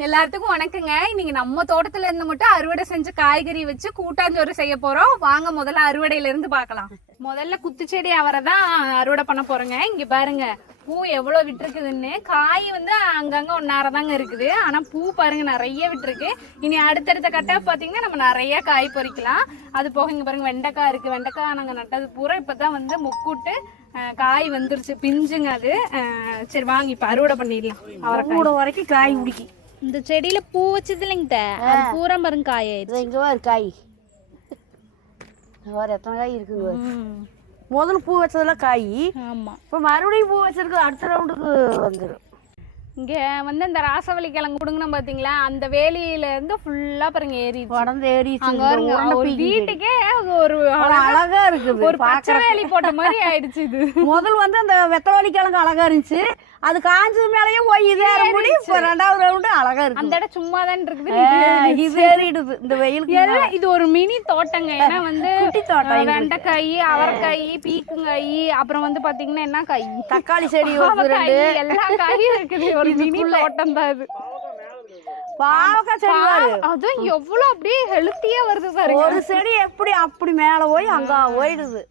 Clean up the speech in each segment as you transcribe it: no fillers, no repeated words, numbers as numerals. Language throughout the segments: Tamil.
எல்லாத்துக்கும் வணக்கங்க. இன்னைக்கு நம்ம தோட்டத்துல இருந்து மட்டும் அறுவடை செஞ்ச காய்கறி வச்சு கூட்டாஞ்சோறு செய்ய போறோம். வாங்க முதல்ல அறுவடையில இருந்து பார்க்கலாம். முதல்ல குத்துச்செடி அவரை தான் அறுவடை பண்ண போறோங்க. இங்க பாருங்க பூ எவ்வளவு விட்டுருக்குதுன்னு. காய் வந்து அங்கங்க ஒன்னாரதாங்க இருக்குது, ஆனா பூ பாருங்க நிறைய விட்டுருக்கு. இனி அடுத்தடுத்த கட்டை பாத்தீங்கன்னா நம்ம நிறைய காய் பறிக்கலாம். அது போக இங்க பாருங்க வெண்டைக்காய் இருக்கு. வெண்டைக்காய் நாங்க நட்டது பூரா இப்பதான் வந்து முக்கூட்டு காய் வந்துருச்சு, பிஞ்சுங்க அது. சரி வாங்க இப்ப அறுவடை பண்ணிடலாம். அவரை கூட வரைக்கும் காய் உடிக்கி இந்த செடியில பூ வச்சது இல்லைங்க, அது பூரா பாருங்க காய் ஆயிடுச்சு. இங்க ஒரு காய் வேற எத்தனை காய் இருக்குங்க. முதல்ல பூ வச்சதெல்லாம் காய். ஆமா, இப்போ மறுபடியும் பூ வச்சிருக்கு, அடுத்த ரவுண்டுக்கு வந்துடும். இங்க வந்து இந்த ராசவள்ளி கிழங்கு கொடுங்கன்னு பாத்தீங்களா, அந்த வேலியில இருந்து ஃபுல்லா பாருங்க ஏறி உடந்து ஏறி வீட்டுக்கே ஒரு அழகா இருக்குது, ஒரு பச்சை வேலி போட்ட மாதிரி ஆயிடுச்சு. இது முதல் வந்து அந்த வெத்தவாளி கிழங்கு அழகா இருந்துச்சு, அது காஞ்சது மேலேயே போய் இது ஏற முடியும். இப்போ ரெண்டாவது ரவுண்டு அழகா இருக்கு. அந்த இடம் சும்மா தான் இருக்குது, இது ஏறிடுது இந்த வெயிலுக்கு. இது ஒரு மினி தோட்டங்க. ஏன்னா வந்து வெண்டைக்காய், அவரைக்காய், பீக்கங்காய், அப்புறம் வந்து பாத்தீங்கன்னா என்ன காய், தக்காளி செடி, எல்லா காயும் இருக்குது. ஒரு மினி தோட்டம் தான் இது. பாவக்காய் செடி அதுவும் எவ்வளவு அப்படியே ஹெல்த்தியா வருது பாருங்க. ஒரு செடி எப்படி அப்படி மேல போய் அங்க போயிடுது.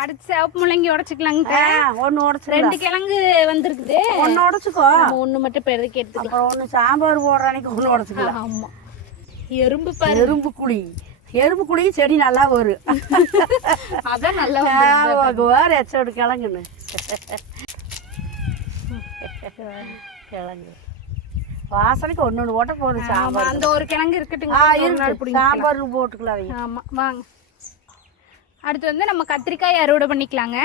அடுத்து சிவப்பு முள்ளங்கி உடைச்சுக்கலாங்க. ஒன்னு உடச்சு, 2 கிழங்கு வந்திருக்குது. ஒன்னு உடச்சுக்கோ, ஒண்ணு மட்டும் பெருக்கி எடுத்துக்கலாம். அப்புறம் ஒண்ணு சாம்பார் போடுற அன்னைக்கு ஒண்ணு உடச்சுக்கலாம். ஆமா, எறும்பு பாரு, எறும்பு குழி, எறும்பு குழி செடி நல்லா வரும். அதான் நல்லா வேற எச்சோடு கிழங்குன்னு கிழங்கு வாசனைக்கு ஒண்ணு போட்ட போதும். சாம்பார் அந்த ஒரு கிழங்கு இருக்கட்டுங்க, சாம்பார் போட்டுக்கலாம். ஆமா வாங்க. அடுத்து வந்து நம்ம கத்திரிக்காய் அறுவடை பண்ணிக்கலாங்க.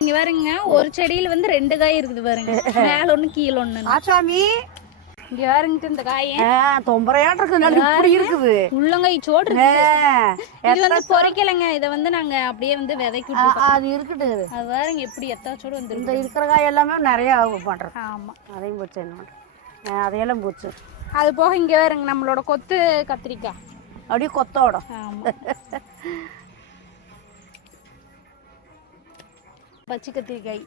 இங்க பாருங்க, ஒரு செடியில வந்து 2 காய் இருக்குது பாருங்க, மேல ஒண்ணு கீழ ஒண்ணு. ஆச்சாமி இங்க பாருங்க இந்த காய் தொம்பரையாட்டு இருக்கு, நல்லா இப்படி இருக்குது, உள்ளங்காய் சோடு இருக்கு. இது வந்து பொரிக்கலைங்க, இத வந்து நாங்க அப்படியே வந்து விதைக்கு விட்டுட்டோம். அது இருக்கட்டு. அது பாருங்க எப்படி எத்தாச்சோடு வந்து இந்த இருக்கிற காய் எல்லாமே நிறைய பண்றோம். ஆமா, அதையும் போச்சு, என்ன அதையெல்லாம் போச்சு. அது போக இங்க பாருங்க நம்மளோட கொத்து கத்திரிக்காய் அப்படியே கொத்தோட. பச்சை கத்திரிக்காய்.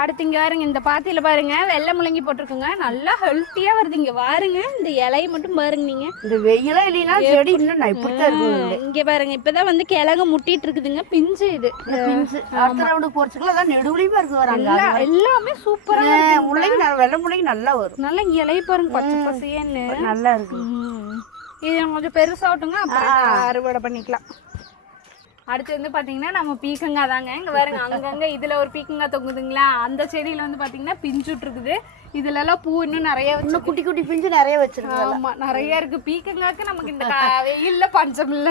அடுத்து இங்க பாருங்க, இந்த பாத்தியில பாருங்க வெள்ளை முள்ளங்கி போட்டிருக்குங்க, நல்லா ஹெல்த்தியா வருது. இங்க பாருங்க இந்த இலையை மட்டும் பாருங்க. நீங்க இந்த வெயில இல்லைன்னா செடி இன்னும் இப்படித்தான் இருக்கு. இங்க பாருங்க இப்பதான் வந்து கிழங்கு முட்டிட்டு இருக்குதுங்க, பிஞ்சு. இது பிஞ்சு அடுத்த ரவுண்டு போறதுக்குள்ள நெடுவுலையுமா இருக்கு வராங்க. எல்லாமே சூப்பரா முள்ளங்கி, வெள்ளை முள்ளங்கி நல்லா வரும். நல்லா இலையை பாருங்க பச்சை பசேன்னு நல்லா இருக்கு. இது கொஞ்சம் பெருசாகட்டுங்க, அப்புறம் அறுவடை பண்ணிக்கலாம். அடுத்து வந்து பாத்தீங்கன்னா நம்ம பீக்கங்காய் தாங்க. இங்க பாருங்க அங்கங்க இதுல ஒரு பீக்கங்காய் தொங்குதுங்களா, அந்த செடியில வந்து பாத்தீங்கன்னா பிஞ்சுட்டு இருக்குது. இதுல எல்லாம் பூ இன்னும் நிறைய வச்சு, குட்டி குட்டி பிஞ்சு நிறைய வச்சிருக்கோம். ஆமா நிறைய இருக்கு. பீக்கங்காய்க்கு நமக்கு இந்த வெயில்ல பஞ்சம் இல்ல.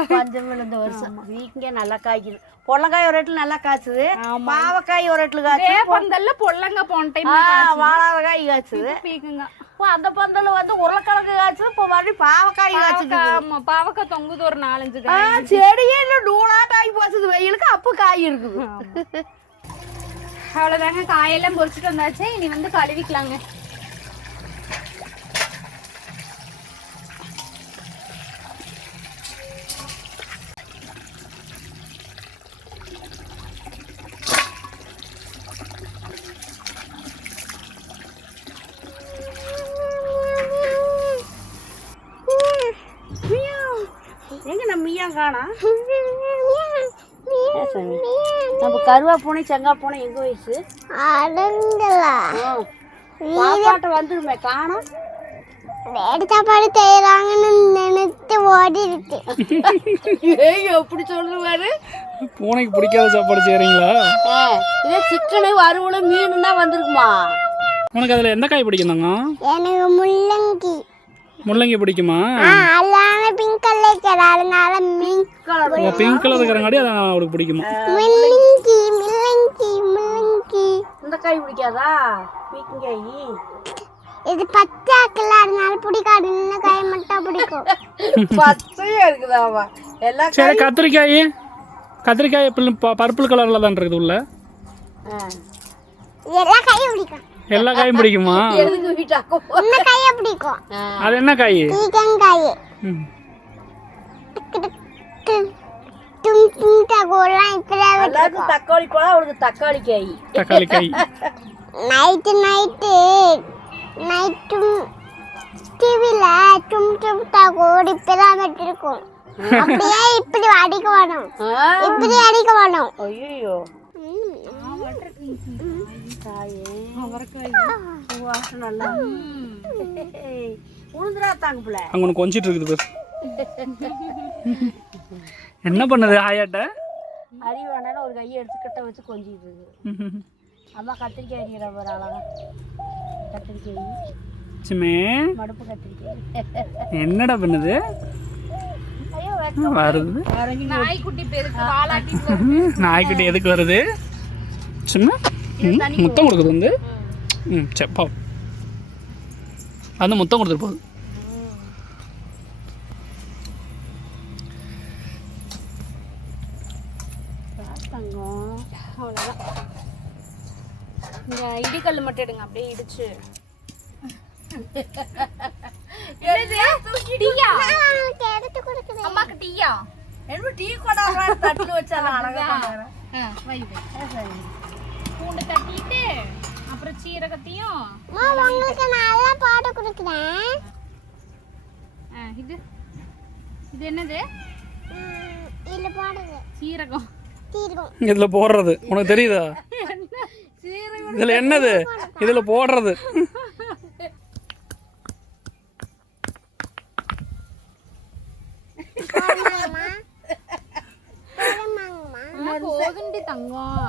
இந்த வருஷம் பீக்கங்காய் நல்லா காய்க்குது. பொள்ளங்காய் ஒரு இடத்துல நல்லா காய்ச்சுது, பாவக்காய் ஒரு இடத்துல காய்ச்சுது, பந்தல்ல பொள்ளங்காய் போன டைம் வாழாக்காய் காய்ச்சுது, பீக்கங்காய். அந்த பந்தல்ல வந்து உருளைக்கிழங்கு காய்ச்சுது, இப்போ மறுபடியும் பாவக்காய் காய்ச்சுது. ஆமா, பாவக்காய் தொங்குது ஒரு 4-5 காய். செடியே இல்ல நூலா காய் போச்சுது வெயிலுக்கு, அப்ப காய் இருக்குது. அவ்வளவுதாங்க, காயெல்லாம் பொரிச்சுட்டு வந்தாச்சு. இனி வந்து கழுவிக்கலாங்க. எங்க நம்ம காணா நம்ம கருவா பூனை செங்கா பூனை எங்க வயசு பாப்பாட்ட வந்துருமே காணோம். சாப்பாடு செய்யறாங்கன்னு நினைச்சு ஓடி இருக்கு. எப்படி சொல்லுவாரு, பூனைக்கு பிடிக்காத சாப்பாடு செய்யறீங்களா? இதே சிக்கனு வறுவலு மீன் தான் வந்திருக்குமா. உனக்கு அதுல எந்த காய் பிடிக்குந்தாங்க? எனக்கு முள்ளங்கி. முள்ளங்கி பிடிக்குமா? அல்லாம பிங்க் கலர், அதனால பிங்க் கலர். பிங்க் கலர் இருக்கிறங்காடி அது அவளுக்கு பிடிக்குமா? முள்ளங்கி முள்ளங்கி முள்ளங்கி. இந்த காய் பிடிக்காதா? பீக்கங்காய் இது பச்சை கலர், அதனால பிடிக்காது. இந்த காய் மட்டும் பிடிக்கும். பச்சையா இருக்குதாவா எல்லா. சரி, கத்திரிக்காய் பர்பிள் கலர்ல தான் இருக்குது உள்ள. எல்லா காயும் பிடிக்கும். எல்லா காயும் பிடிக்குமா? இந்த காயை பிடிக்கும். அது என்ன காய்? பீக்கங்காய். தக்காளி பழம், அவளுக்கு தக்காளி காய். தக்காளி காய். நைட்டு அப்படியே இப்படி அடிக்க வேணும், இப்படி அடிக்க வேணும். ஐயோ நல்லா உளுந்துரா தாங்க பிள்ளை. அங்க ஒன்று கொஞ்சிட்டு இருக்குது பேர். என்ன பண்ணுது ஆயாட்ட? அறிவு வேணாலும் ஒரு கையை எடுத்து கிட்ட வச்சு கொஞ்சிட்டு இருக்கு. அம்மா கத்திரிக்காய் அரியிற ஒரு அழகா கத்திரிக்காய் சுமே மடுப்பு கத்திரிக்காய். என்னடா பண்ணுது? வருது. நாய்க்குட்டி பேருக்கு வாலாட்டிட்டு வருது. நாய்க்குட்டி எதுக்கு வருது? சும்மா முத்தம் கொடுக்குது வந்து. செப்பா வந்து முத்தம் கொடுத்துட்டு போகுது. அவ்வளோதான். இங்க இடிக்கல் மட்டும் எடுங்க, அப்படியே இடிச்சு. டீயா? அவனுக்கு எடுத்து கொடுக்குறேன். அம்மாக்கு டீயா? என்ன டீ கொடாம தட்டுல வச்சா அழகா பண்றாரு. வை பூண்டு தட்டிட்டு அப்புறம் சீரகத்தையும் உங்களுக்கு நல்லா போட்டு கொடுக்குறேன். இது இது என்னது? இல்ல போடுறது சீரகம். தீர்க்கும். இதுல போடுறது உனக்கு தெரியுதா? இதுல என்னது? இதுல போடுறது. போதுண்டி தங்கம்.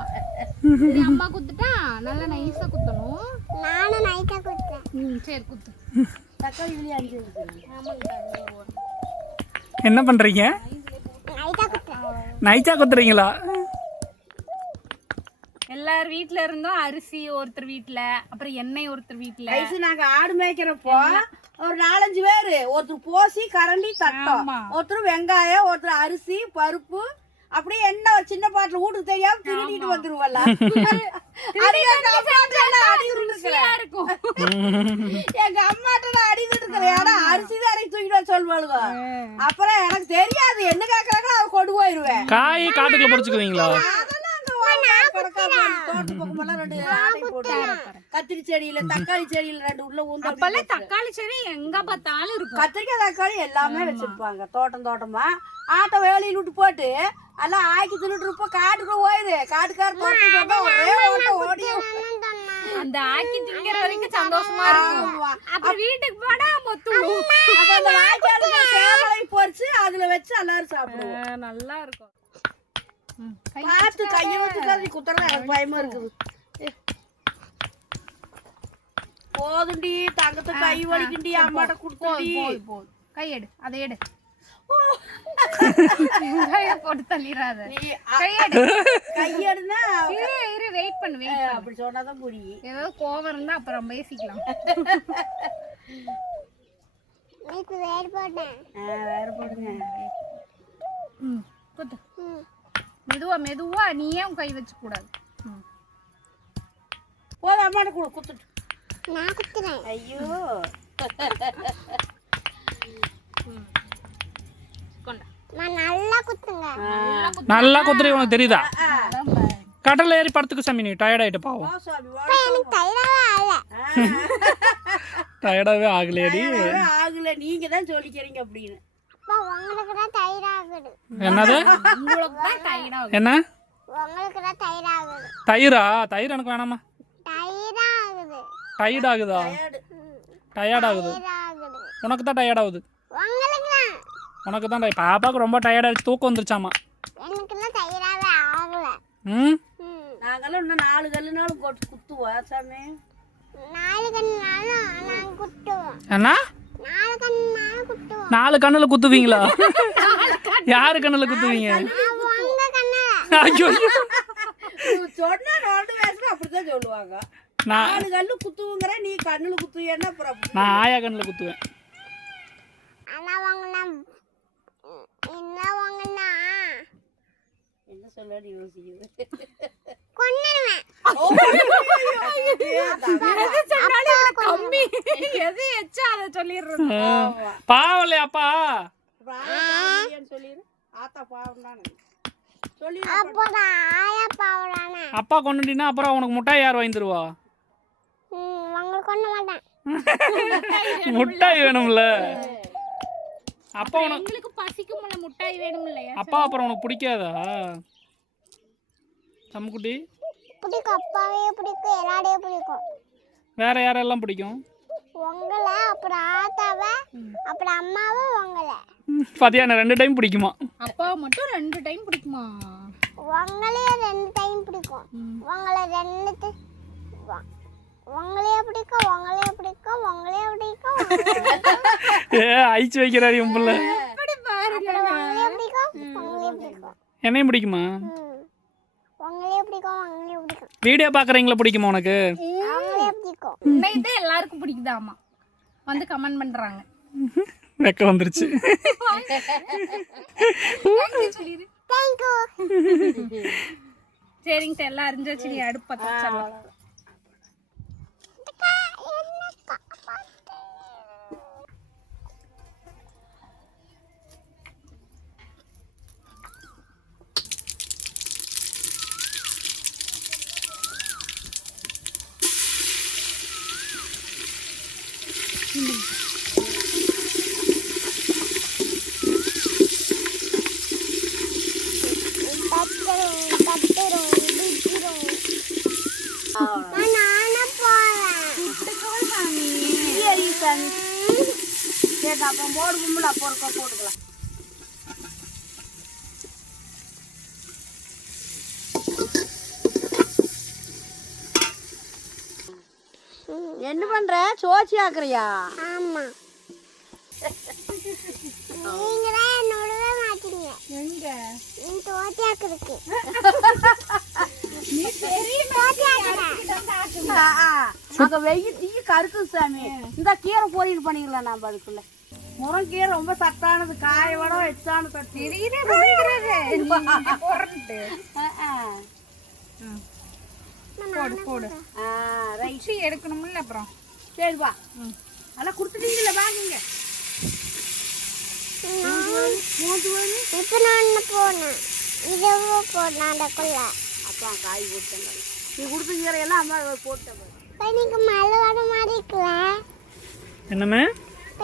சரி, அம்மா குத்துட்டா நல்லா நைஸா குத்தணும். நானும் நைட்டா கொடுத்தேன். சரி குத்து. தக்காளி இதுலயே அஞ்சு என்ன பண்றீங்க? நைட்டா கொடுத்தேன். நைச்சா குத்துறீங்களா? எல்லார் வீட்ல இருந்தும் அரிசி ஒருத்தர் வீட்ல, அப்புறம் எண்ணெய் ஒருத்தர் வீட்ல. வயசு நாங்க ஆடு மேய்க்கிறப்போ ஒரு 4-5 பேரு, ஒருத்தர் போசி கரண்டி தட்டம், ஒருத்தர் வெங்காயம், ஒருத்தர் அரிசி பருப்பு, அப்படியே என்ன ஒரு சின்ன பாட்டில் வீட்டுக்கு தெரியாம திருடிட்டு வந்துருவல்ல. இருக்கும். எங்க அம்மாட்ட அடி இருக்கிற இடம் அரிசி தான் அடி தூக்கிட்டு சொல்லுவாளுங்க. அப்புறம் எனக்கு தெரியாது என்ன கேக்குறாங்க அதை கொண்டு போயிருவேன். காய் காட்டுக்குள்ள பறிச்சுக்குவீங்களா? தோட்ட பக்கமெல்லாம் 2 ஆட்டை போட்டு கத்திரி செடியில தக்காளி செடியில 2 உள்ள ஊந்து அப்பெல்லாம் தக்காளி செடி எங்க பார்த்தாலும் இருக்கும். கத்திரிக்காய் தக்காளி எல்லாமே வச்சிருப்பாங்க தோட்டமா. ஆட்டை வேலையில் விட்டு போட்டு எல்லாம் ஆக்கி தின்னுட்டு இருப்போம். காட்டுக்குள்ள போயிரு காட்டுக்கார ஒரே ஓட்டம் ஓடி அந்த ஆக்கி திங்கிற வரைக்கும் சந்தோஷமா இருக்கும். அப்புறம் வீட்டுக்கு போனா மொத்தம் அந்த வாய்க்கால சேவலை பொரிச்சு அதுல வச்சு எல்லாரும் சாப்பிடுவோம். நல்லா இருக்கும். பார்த்து கையை வச்சுக்காது குத்துறது எனக்கு பயமா இருக்குது. போதுண்டி தங்கத்தை கை வலிக்குண்டி அம்மாட்ட கொடுத்தோடி. கையெடு, அதை எடு. போட்டு தள்ளிடாத. கையெடுனா இரு வெயிட் பண்ணு. அப்படி சொன்னாதான் புரியும். ஏதாவது கோவம் இருந்தா அப்புறம் பேசிக்கலாம். வேறு போட்டேன். வேற போடுங்க. குத்து. மெதுவா நீ ஏன் கை வச்சு கூடாது. போதும் அம்மாட்ட கூட குத்துட்டு நான் குத்துறேன். ஐயோ நல்லா குத்துங்க. நல்லா குத்துறீ உனக்கு தெரியுதா? கடல்ல ஏறி படுத்துக்கு சாமி, நீ டயர்ட் ஆயிட்ட பாவம். எனக்கு தைராவே ஆகல. டயர்டாவே ஆகலையடி. ஆகல நீங்க தான் சொல்லிக்கிறீங்க அப்படின்னு. உங்களுக்கு தான் தைராகுது. என்னது? உங்களுக்கு தான் டயர்ட் ஆகும். என்ன? உங்களுக்கு தான் தைராகுது. தயிரா? தயிர் எனக்கு வேணாமா. தைராகுது. டயர்ட் ஆகுதா? டயர்ட் ஆகுது. தைராகுது. உனக்கு தான் டயர்ட் ஆகுது. உங்களுக்கு தான். உனக்கு தான் பாப்பாவுக்கு ரொம்ப டயர்ட் ஆயிடுச்சு, தூக்கம் வந்துருச்சாமா. எனக்கு தான் தைராவே ஆகல. நாங்கெல்லாம் இன்னும் 4 கல்லுனாலும் குத்துவோம் சாமி. 4 கண்ணுனாலும் நாங்க குத்துவோம். என்ன? 4 கண்ணுனாலும் குத்துவோம். 4 கண்ணுல குத்துவீங்களா? யாரு கண்ணுல குத்துவீங்க? உங்க கண்ணுல. ஐயோ சொன்னா 4 வயசுல அப்படிதான் சொல்லுவாங்க. 4 கல்லு குத்துவுங்கிற நீ கண்ணுல குத்துவேன்னா அப்புறம் நான் ஆயா கண்ணுல குத்துவேன். ஆனா வாங்கனா என்ன சொல்லி யோசிக்குது. கொன்னுவேன். கம்மி எது எச்சா அதை சொல்லிடுறது. பாவலே அப்பா. சொல்லிடு ஆத்தா பாவம் தானே சொல்லி. அப்போதான் ஆயா பாவறானே. அப்பா கொண்டுட்டீங்கன்னா அப்புறம் உனக்கு முட்டாய் யார் வாங்கி தருவா? உங்களுக்கு கொண்டு மாட்டேன். முட்டாய் வேணும்ல. அப்பா உனக்கு எங்களுக்கு பசிக்கும்ல, முட்டாய் வேணும் இல்லையா? அப்பா அப்புறம் உனக்கு பிடிக்காதா சம்முக்குட்டி? பிடிக்கும், அப்பாவே பிடிக்கும், எல்லாரையும் பிடிக்கும். வேற யாரெல்லாம் பிடிக்கும்? உங்களை, அப்புறம் ஆத்தாவை, அப்புறம் அம்மாவை, உங்களை. பாத்தியா 2 டைம் பிடிக்குமா? அப்பாவை மட்டும் 2 டைம் பிடிக்குமா? உங்களையே 2 டைம் பிடிக்கும். உங்களை 2 உங்களையே பிடிக்கும், உங்களையே பிடிக்கும், உங்களையே பிடிக்கும், ஐச்சு வைக்கிறாரு என் பிள்ளை. உங்களையே பிடிக்கும், உங்களையே பிடிக்கும். என்னையும் பிடிக்குமா? உங்களையே பிடிக்கும், உங்களையே பிடிக்கும். வீடியோ பாக்குறீங்களா பிடிக்குமா உனக்கு? உங்களையே பிடிக்கும். உண்மைதான் எல்லாருக்கும் பிடிக்குதாமா வந்து கமெண்ட் பண்றாங்க. வெக்க வந்துருச்சு. தேங்க்யூ. சரிங்க எல்லாம் அறிஞ்சாச்சு, நீ அடுப்பு பத்த வச்சிடலாம். அப்புறம் போடு கும்பல பொறுக்க போட்டுக்கலாம். என்ன பண்ற? சோச்சி ஆக்குறியா? ஆமா. நீங்க தான் என்னோடவே மாட்டீங்க. எங்க நீ தோத்தியாக்குறதுக்கு. அங்க வெயில் தீ கருக்கு சாமி. இந்த கீரை பொரியல் பண்ணிக்கலாம். நாம அதுக்குள்ள முருங்கீரை ரொம்ப சத்தானது, காய விட எச்சான சத்து. போடு போடு எடுக்கணும்ல அப்புறம். சரிப்பா, அதெல்லாம் கொடுத்துட்டீங்கல்ல, வாங்குங்க. இப்ப நான் என்ன போனேன், இதுவோ போனேன் அதுக்குள்ள. அப்பா காய் போட்டேன். நீ கொடுத்த கீரையெல்லாம் அம்மா போட்டேன். இன்னைக்கு மழை வர மாதிரி இருக்குல்ல? என்னமே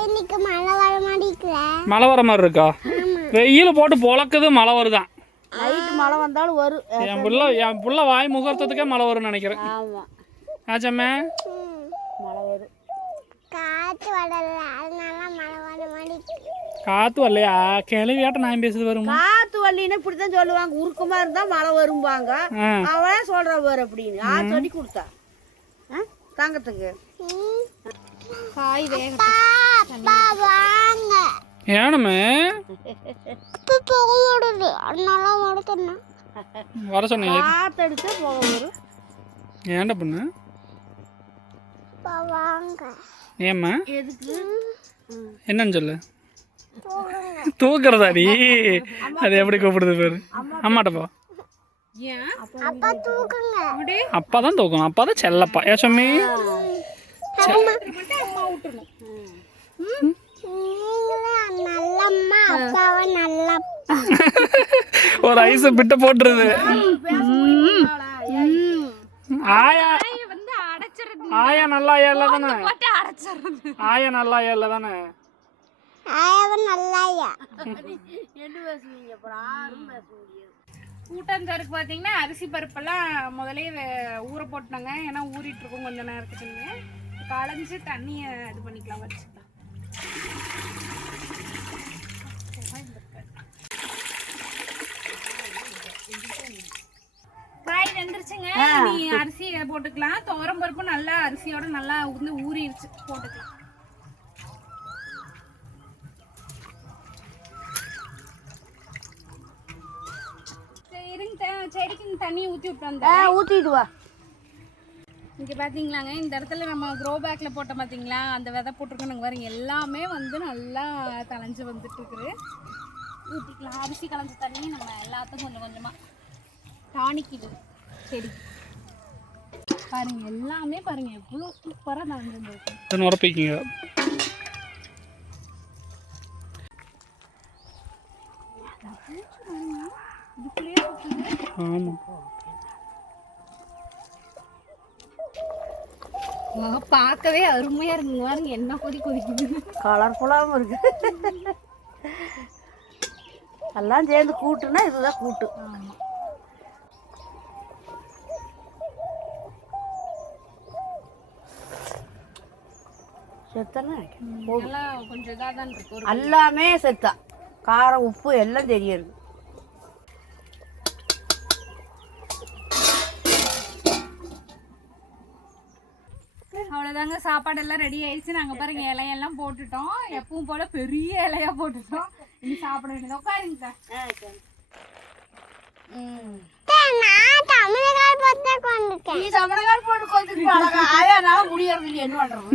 இன்னைக்கு மழை வர மாதிரி இருக்குல்ல? மழை வர மாதிரி இருக்கா? வெயில் போட்டு பொழக்குது, மழை வருதான். நைட்டு மழை வந்தாலும் வரும். என் புள்ள வாய் முகூர்த்தத்துக்கே மழை வரும்னு நினைக்கிறேன். ஆமா, ஆச்சாமே மழை வரும். காத்து வரல, அதனால மழை வர மாதிரி இருக்கு. காத்து வரலையா? கிளவியாட்ட நான் பேசுது வருமா? காத்து வள்ளின்னு இப்படித்தான் சொல்லுவாங்க. உருக்கமா இருந்தா மழை வரும்பாங்க. அவன் சொல்ற பாரு அப்படின்னு சொல்லி கொடுத்தா தங்கத்துக்கு காய் வேக அப்பா வாங்க. ஏனுமே இப்ப போக விடுது, அதனால வளர்த்தணும். வர சொன்னேன். காத்தடிச்சா போக வரும். ஏன்டா பண்ணு? அப்பா வாங்க. ஏம்மா எதுக்கு? என்னன்னு சொல்லு. தூக்குறதாடி? அது எப்படி கூப்பிடுது பேரு? அம்மாட்ட போ. அப்பா தூக்குங்க. அப்பா தான் தூக்கணும். அப்பா தான் செல்லப்பா. ஏசம்மி நல்லம்மா, அப்பாவை நல்ல ஒரு ஐஸ் பிட்ட போட்டுருது. ஆயா வந்து அடைச்சிருது. ஆயா நல்லா ஏல தானே? ஆயா நல்லா ஏல தானே? ஆயாவை நல்லாயா. என்ன பேசுவீங்க? அப்புறம் ஆறும் பேச முடியாது. கூட்டாஞ்சோறுக்கு பார்த்தீங்கன்னா அரிசி பருப்பெல்லாம் முதலே ஊற போட்டாங்க. ஏன்னா ஊறிட்டு இருக்கும் கொஞ்ச நேரத்துக்குன்னு. களைஞ்சி தண்ணியை இது பண்ணிக்கலாம், வச்சுக்கலாம். காய் வெந்துருச்சுங்க. நீ அரிசியை போட்டுக்கலாம். துவரம் பருப்பு நல்லா அரிசியோட நல்லா வந்து ஊறிடுச்சு, போட்டுக்கலாம். செடிக்கு தண்ணி ஊற்றி விட்டு வந்தேன். ஊத்திட்டு வா. இங்கே பார்த்தீங்களாங்க, இந்த இடத்துல நம்ம க்ரோ பேக்கில் போட்ட பார்த்தீங்களா, அந்த விதை போட்டிருக்கோம் பாருங்க. எல்லாமே வந்து நல்லா தளைஞ்சு வந்துட்டு இருக்குது. ஊற்றிக்கலாம். அரிசி களைஞ்ச தண்ணி நம்ம எல்லாத்துக்கும் கொஞ்சம் கொஞ்சமாக டானிக்குது செடி. பாருங்க, எல்லாமே பாருங்க எவ்வளோ சூப்பராக தளைஞ்சிருக்கு. உரப்பிக்கிங்க. ஆமாம், பார்க்கவே அருமையா இருக்குங்க. பாருங்க என்ன கொதிக்குது. கலர்ஃபுல்லாகவும் இருக்கு. எல்லாம் சேர்ந்து கூட்டுனா இதுதான் கூட்டு. செத்தானே எல்லாம் கொஞ்சம் இதாக தான் இருக்கு. எல்லாமே செத்தா, காரம் உப்பு எல்லாம் தெரியாது. அவ்வளோதாங்க, சாப்பாடு எல்லாம் ரெடி ஆயிடுச்சு. நாங்கள் பாருங்க இலையெல்லாம் போட்டுட்டோம், எப்பவும் போல பெரிய இலையா போட்டுட்டோம். இனி சாப்பிட வேண்டியது. உட்காருங்க. நான் தமிழகால் பார்த்தா கொண்டுட்டேன். நீ தமிழகால் போட்டு கொண்டு அழகா ஆயானால முடியறது இல்லை, என்ன பண்றது?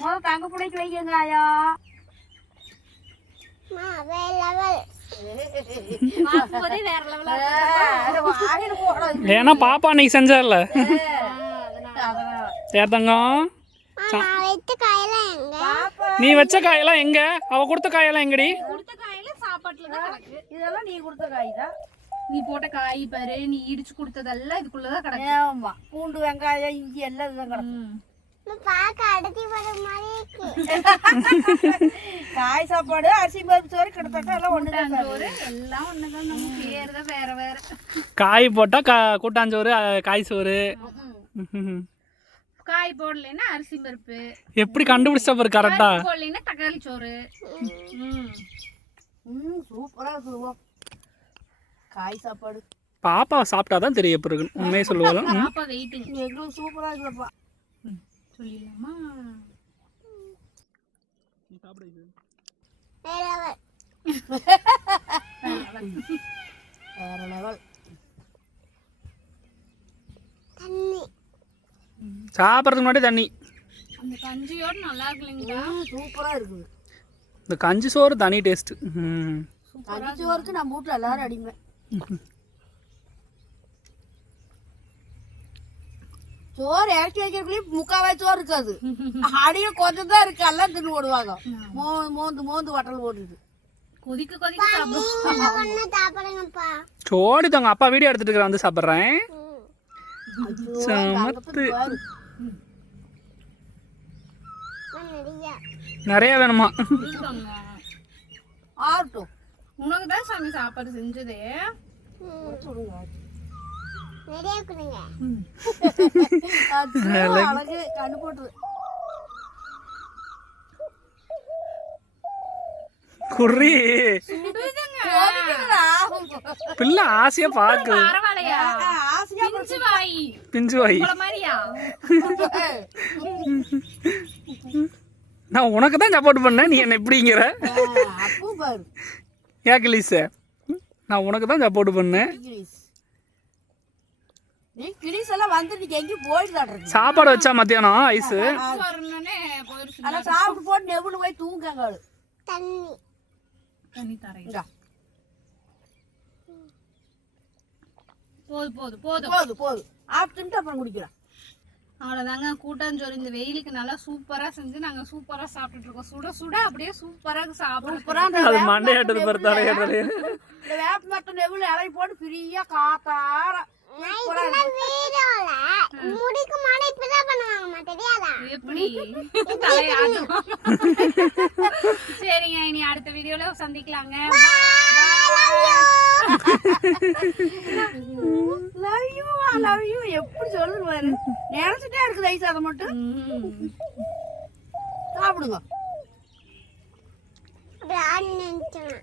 முதல்ல தங்க பிடிக்க வைக்கங்க ஆயா. பார்க்கும்போதே வேற லெவலில் ஏன்னா பாப்பா அன்னைக்கு செஞ்சார்ல ஏத்தங்கம். நான் வைத்த காயெல்லாம் எங்க? நீ வச்ச காயெல்லாம் எங்க? அவ கொடுத்த காயெல்லாம் எங்கடி? கொடுத்த காயில சாப்பாட்டுல தான் கிடக்கு. இதெல்லாம் நீ கொடுத்த காய் தான். நீ போட்ட காய் பாரு, நீ இடிச்சு கொடுத்ததெல்லாம் இதுக்குள்ளதான் கிடக்கு. ஆமா, பூண்டு வெங்காயம் இஞ்சி எல்லாம் இதுதான் கிடக்கும். பார்க்க அடத்தி போற மாதிரி இருக்கு. காய் சாப்பாடு அரிசி பருப்பு சோறு கிட்டத்தட்ட எல்லாம் ஒண்ணுதான். ஒரு எல்லாம் ஒண்ணுதான், நம்ம பேரு தான் வேற வேற. காய் போட்டா கூட்டாஞ்சோறு, காய் சோறு. காய் போடலைன்னா அரிசி பருப்பு, எப்படி கண்டுபிடிச்சா பாரு கரெக்டா. போடலைன்னா தக்காளி சோறு. சூப்பரா இருக்கு காய் சாப்பாடு. பாப்பா சாப்பிட்டாதான் தெரிய பிறகு உண்மையை சொல்லுவாங்க. பாப்பா வெயிட்டிங். எங்களுக்கு சூப்பரா இருக்குப்பா. சொல்லிடலாமா? வேற லெவல். தண்ணி சாப்பிட்றதுக்கு முன்னாடி தண்ணி. அந்த கஞ்சியோட நல்லா இருக்குல்லைங்களா? சூப்பரா இருக்குது. இந்த கஞ்சி சோறு தனி டேஸ்ட். கஞ்சி சோறுக்கு நம்ம வீட்டுல எல்லாரும் அடிமை. சோறு இறக்கி வைக்கிறதுக்குள்ளேயும் முக்காவாய் சோறு இருக்காது, அடியில் கொஞ்சம் தான் இருக்கு. எல்லாம் தின்னு போடுவாங்க, மோந்து வட்டல் போட்டுது. கொதிக்க கொதிக்க சாப்பிடுவோம். ஒண்ணு சாப்பிடுங்கப்பா. சோடி தாங்க அப்பா வீடியோ எடுத்துட்டு இருக்கிற வந்து சாப்பிட்றேன். சமத்து நிறைய வேணுமா? ஆகட்டும், உனக்கு தான் சாமி சாப்பாடு செஞ்சதே. நிறைய கொடுங்க. அழகு கண்ணு போட்டுரு. குறி பிள்ளை ஆசையா பாக்கு. பரவாயில்லையா? ஆசையா பிஞ்சு வாய் பிஞ்சு வாய். உங்கள மாதிரியா? நான் உனக்கு தான் சப்போர்ட் பண்ணேன், நீ என்ன எப்படிங்கிற? அப்போ பாரு ஏக்கிலீஸ், நான் உனக்கு தான் சப்போர்ட் பண்ணேன். நீ கிளிஸ் எல்லாம் வந்துட்டு எங்கேயும் போயிட்டு சாப்பாடு வச்சா மத்தியானம் ஐஸ் வரணும்னே போயிருச்சு. அதெல்லாம் சாப்பிட்டு போட்டு நெவுன்னு போய் தூங்குங்க. தண்ணி தண்ணி தரேன். போதும் போதும் போதும் போதும் போதும் ஆப்துன்ட்டு அப்புறம் குடிக்கிறேன். அவ்வளோதாங்க, கூட்டாஞ்சோறு இந்த வெயிலுக்கு நல்லா சூப்பரா செஞ்சு நாங்க சூப்பரா சாப்பிட்டுட்டு இருக்கோம். சுட சுட அப்படியே சூப்பரா சாப்பிடுறோம். அது மண்டையாட்டது பார்த்தாலே இந்த வேப்ப மரத்து நெவுல இலை போட்டு ஃப்ரீயா காத்தார வீடியோல முடிக்கு மாட இப்பதான் பண்ணுவாங்கம்மா, தெரியாதா? எப்படி தலையாடும். சரிங்க, இனி அடுத்த வீடியோல சந்திக்கலாங்க. லவ் யூ எப்படி சொல்லுது பாரு, நினைச்சிட்டே இருக்குது ஐஸ். அதை மட்டும் சாப்பிடுங்க. அப்படி ஆடி நினைச்சேன்.